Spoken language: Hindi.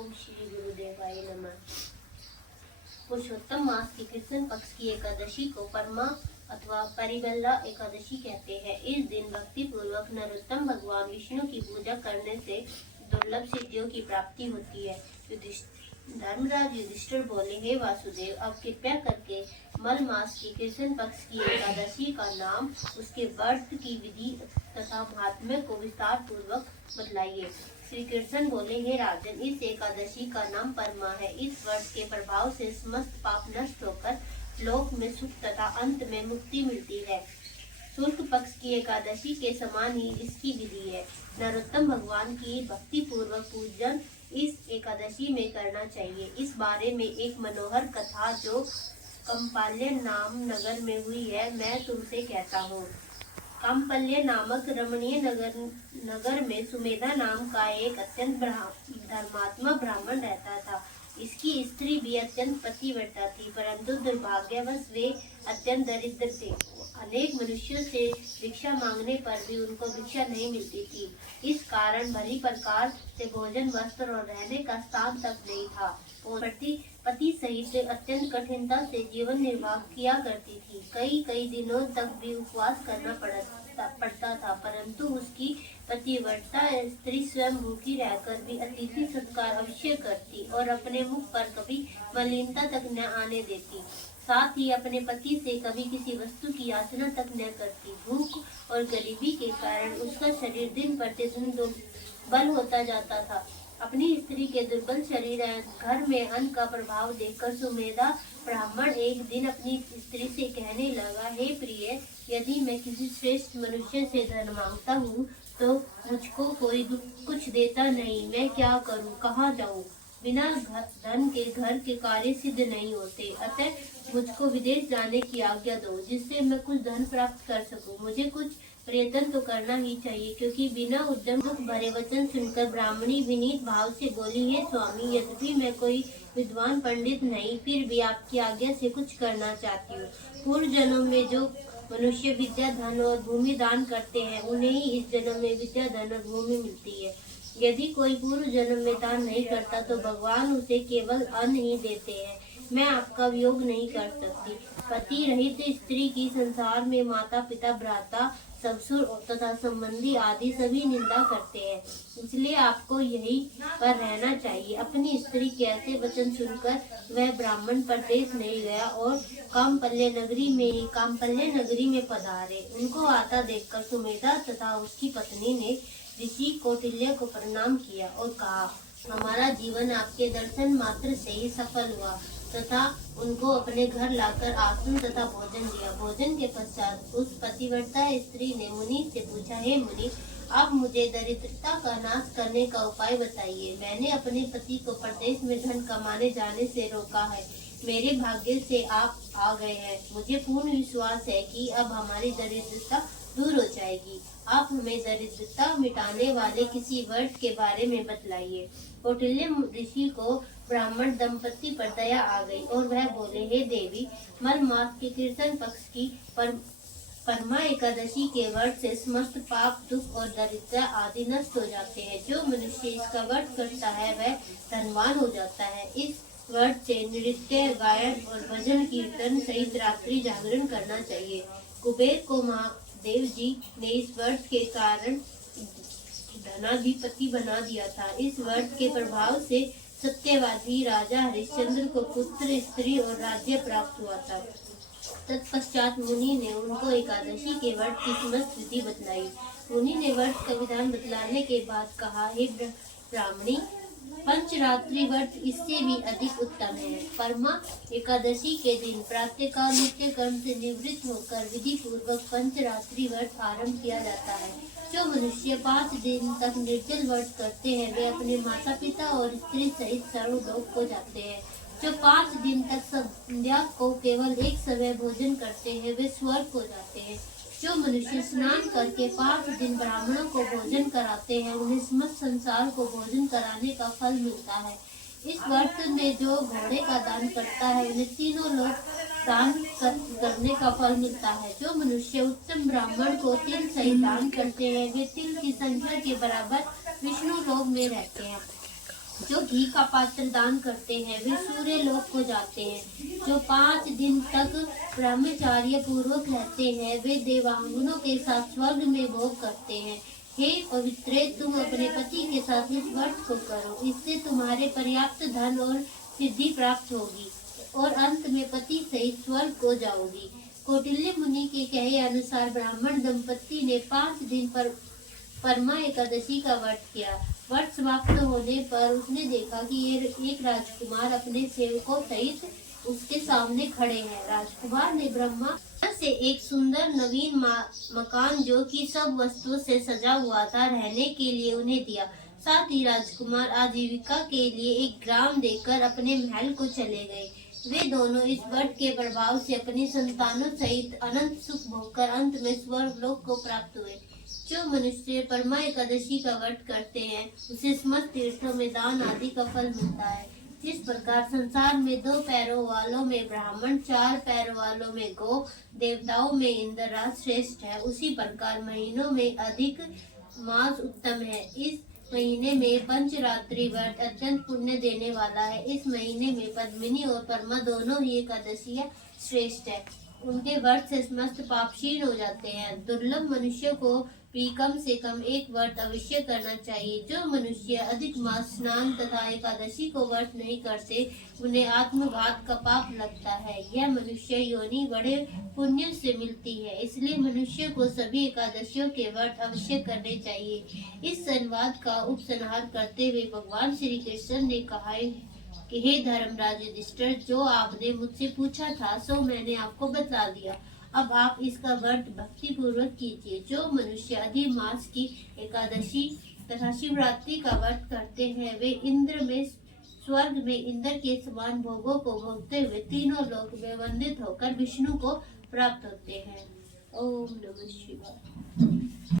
ओम श्री गुरुदेवाय नमः। पुरुषोत्तम मास की कृष्ण पक्ष की एकादशी को परमा अथवा परिबल्ला एकादशी कहते हैं। इस दिन भक्ति पूर्वक नरोत्तम भगवान विष्णु की पूजा करने से दुर्लभ सिद्धियों की प्राप्ति होती है। धर्मराज युधिष्ठिर बोले, हे वासुदेव, आप कृपया करके मल मास की कृष्ण पक्ष की एकादशी का नाम, उसके व्रत की विधि तथा महात्म्य को विस्तार पूर्वक बतलाइए। श्री कृष्ण बोले, हे राजन, इस एकादशी का नाम परमा है। इस व्रत के प्रभाव से समस्त पाप नष्ट होकर लोक में सुख तथा अंत में मुक्ति मिलती है। शुक्ल पक्ष की एकादशी के समान ही इसकी विधि है। नरोत्तम भगवान की भक्ति पूर्वक पूजन इस एकादशी में करना चाहिए। इस बारे में एक मनोहर कथा जो कंपाल्य नाम नगर में हुई है, मैं तुमसे कहता हूँ। कंपाल्य नामक रमणीय नगर में सुमेधा नाम का एक अत्यंत धर्मात्मा ब्राह्मण रहता था। इसकी स्त्री भी अत्यंत पतिव्रता थी, परंतु दुर्भाग्यवश वे अत्यंत दरिद्र थे। अनेक मनुष्यों से भिक्षा मांगने पर भी उनको भिक्षा नहीं मिलती थी। इस कारण भली प्रकार से भोजन, वस्त्र और रहने का स्थान तक नहीं था। पति सहित अत्यंत कठिनता से जीवन निर्वाह किया करती थी। कई दिनों तक भी उपवास करना पड़ता था, परंतु उसकी पतिव्रता स्त्री स्वयं भूखी रहकर भी अतिथि सत्कार अवश्य करती और अपने मुख पर कभी मलिनता तक न आने देती। साथ ही अपने पति से कभी किसी वस्तु की याचना तक न करती। भूख और गरीबी के कारण उसका शरीर दिन प्रतिदिन दुर्बल होता जाता था। अपनी स्त्री के दुर्बल शरीर घर में अन्न का प्रभाव देखकर सुमेधा ब्राह्मण एक दिन अपनी स्त्री से कहने लगा, हे प्रिय, यदि मैं किसी श्रेष्ठ मनुष्य से धन मांगता हूँ तो मुझको कोई कुछ देता नहीं। मैं क्या करूँ, कहाँ जाऊँ? बिना धन के घर के कार्य सिद्ध नहीं होते। अतः मुझको विदेश जाने की आज्ञा दो, जिससे मैं कुछ धन प्राप्त कर सकूं। मुझे कुछ प्रयत्न तो करना ही चाहिए, क्योंकि बिना उद्यम दुख भरे वचन सुनकर ब्राह्मणी विनीत भाव से बोली, हे स्वामी, यद्यपि मैं कोई विद्वान पंडित नहीं, फिर भी आपकी आज्ञा से कुछ करना चाहती हूँ। पूर्व जन्म में जो मनुष्य विद्या, धन और भूमि दान करते हैं, उन्हें ही इस जन्म में विद्या, धन और भूमि मिलती है। यदि कोई पूर्व जन्म में दान नहीं करता तो भगवान उसे केवल अन्न ही देते हैं। मैं आपका वियोग नहीं कर सकती। पति रहित स्त्री की संसार में माता पिता, भ्राता, ससुर तथा संबंधी आदि सभी निंदा करते हैं, इसलिए आपको यहीं पर रहना चाहिए। अपनी स्त्री के ऐसे वचन सुनकर वह ब्राह्मण परदेश नहीं गया और कंपाल्य नगरी में पधारे। उनको आता देखकर सुमेधा तथा उसकी पत्नी ने ऋषि कौटिल्य को प्रणाम किया और कहा, हमारा जीवन आपके दर्शन मात्र से ही सफल हुआ। तथा उनको अपने घर लाकर आसन तथा भोजन दिया। भोजन के पश्चात उस पतिव्रता स्त्री ने मुनि से पूछा, हे मुनि, आप मुझे दरिद्रता का नाश करने का उपाय बताइए। मैंने अपने पति को परदेश में धन कमाने जाने से रोका है। मेरे भाग्य से आप आ गए हैं। मुझे पूर्ण विश्वास है कि अब हमारी दरिद्रता दूर हो जाएगी। आप हमें दरिद्रता मिटाने वाले किसी व्रत के बारे में बतलाइए। कौटिल्य ऋषि को ब्राह्मण दंपति पर दया आ गई और वह बोले, हे देवी, मल मास के कृष्ण पक्ष की परमा एकादशी के व्रत से समस्त पाप, दुख और दरिद्रता आदि नष्ट हो जाते हैं। जो मनुष्य इसका व्रत करता है वह धनवान हो जाता है। इस व्रत से नृत्य, गायन और भजन कीर्तन सहित रात्रि जागरण करना चाहिए। कुबेर को महादेव जी ने इस व्रत के कारण धनाधिपति बना दिया था। इस व्रत के प्रभाव से सत्यवादी राजा हरिश्चंद्र को पुत्र, स्त्री और राज्य प्राप्त हुआ था। तत्पश्चात मुनि ने उनको एकादशी के व्रत की समस्त विधि बतलाई। मुनि ने व्रत का विधान बतलाने के बाद कहा, हे ब्राह्मणी, पंचरात्रि व्रत इससे भी अधिक उत्तम है। परमा एकादशी के दिन प्रातःकाल नित्य कर्म से निवृत्त होकर विधि पूर्वक पंचरात्रि व्रत आरंभ किया जाता है। जो मनुष्य 5 दिन तक निर्जल व्रत करते हैं, वे अपने माता पिता और स्त्री सहित सर्वलोक को जाते हैं। जो 5 दिन तक संध्या को केवल एक समय भोजन करते हैं, वे स्वर्ग को जाते हैं। जो मनुष्य स्नान करके 5 दिन ब्राह्मणों को भोजन कराते हैं, उन्हें समस्त संसार को भोजन कराने का फल मिलता है। इस व्रत में जो घोड़े का दान करता है, उन्हें तीनों लोग दान करने का फल मिलता है। जो मनुष्य उत्तम ब्राह्मण को तिल सहित दान करते हैं, वे तिल की संख्या के बराबर विष्णु लोक में रहते हैं। जो घी का पात्र दान करते हैं वे सूर्य लोक को जाते हैं। जो 5 दिन तक ब्रह्मचार्य पूर्वक रहते हैं वे देवांगनों के साथ स्वर्ग में भोग करते हैं। हे पवित्रे, तुम अपने पति के साथ इस व्रत को करो, इससे तुम्हारे पर्याप्त धन और सिद्धि प्राप्त होगी और अंत में पति सहित स्वर्ग को जाओगी। कौटिल्य मुनि के कहे अनुसार ब्राह्मण दंपति ने 5 दिन पर परमा एकादशी का व्रत किया। व्रत समाप्त होने पर उसने देखा कि एक राजकुमार अपने सेवकों सहित उसके सामने खड़े हैं। राजकुमार ने ब्रह्मा से एक सुंदर नवीन मकान जो कि सब वस्तुओं से सजा हुआ था रहने के लिए उन्हें दिया। साथ ही राजकुमार आजीविका के लिए एक ग्राम देकर अपने महल को चले गए। वे दोनों इस व्रत के प्रभाव से अपनी संतानों सहित अनंत सुख भोगकर अंत में स्वर्गलोक को प्राप्त हुए। जो मनुष्य परमा एकादशी का व्रत करते हैं उसे समस्त तीर्थों में दान आदि का फल मिलता है। जिस प्रकार संसार में 2 पैरों वालों में ब्राह्मण, 4 पैरों वालों में गौ, देवताओं में इंद्र राज श्रेष्ठ है, उसी प्रकार महीनों में अधिक मास उत्तम है। इस महीने में पंचरात्रि व्रत अत्यंत पुण्य देने वाला है। इस महीने में पद्मिनी और परमा दोनों ही एकादशियां श्रेष्ठ है। उनके व्रत से समस्त पाप क्षीण हो जाते हैं। दुर्लभ मनुष्य को भी कम से कम एक व्रत अवश्य करना चाहिए। जो मनुष्य अधिक मास, स्नान तथा एकादशी को व्रत नहीं करते उन्हें आत्मघात का पाप लगता है। यह मनुष्य योनि बड़े पुण्य से मिलती है, इसलिए मनुष्य को सभी एकादशियों के व्रत अवश्य करने चाहिए। इस संवाद का उपसंहार करते हुए भगवान श्री कृष्ण ने कहा कि हे धर्मराज युधिष्ठिर, जो आपने मुझसे पूछा था सो मैंने आपको बता दिया। अब आप इसका व्रत भक्ति पूर्वक कीजिए। जो मनुष्य अधिक मास की एकादशी तथा शिवरात्रि का व्रत करते हैं वे स्वर्ग में इंद्र के समान भोगों को भोगते हुए तीनों लोक में वंदित होकर विष्णु को प्राप्त होते हैं। ओम नमः शिवाय।